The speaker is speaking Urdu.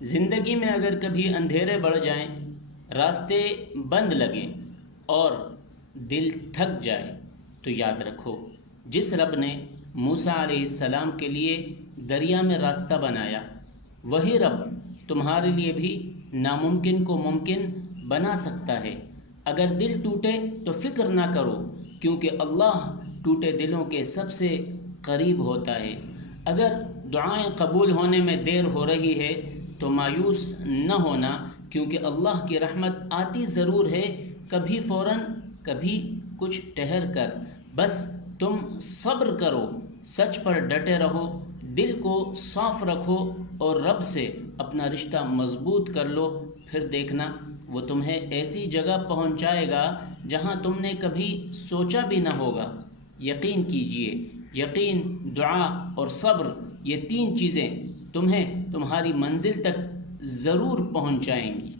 زندگی میں اگر کبھی اندھیرے بڑھ جائیں، راستے بند لگیں اور دل تھک جائے، تو یاد رکھو، جس رب نے موسیٰ علیہ السلام کے لیے دریا میں راستہ بنایا، وہی رب تمہارے لیے بھی ناممکن کو ممکن بنا سکتا ہے۔ اگر دل ٹوٹے تو فکر نہ کرو، کیونکہ اللہ ٹوٹے دلوں کے سب سے قریب ہوتا ہے۔ اگر دعائیں قبول ہونے میں دیر ہو رہی ہے تو مایوس نہ ہونا، کیونکہ اللہ کی رحمت آتی ضرور ہے، کبھی فوراً، کبھی کچھ ٹھہر کر۔ بس تم صبر کرو، سچ پر ڈٹے رہو، دل کو صاف رکھو اور رب سے اپنا رشتہ مضبوط کر لو، پھر دیکھنا وہ تمہیں ایسی جگہ پہنچائے گا جہاں تم نے کبھی سوچا بھی نہ ہوگا۔ یقین کیجئے، یقین، دعا اور صبر، یہ تین چیزیں تمہیں تمہاری منزل تک ضرور پہنچائیں گی۔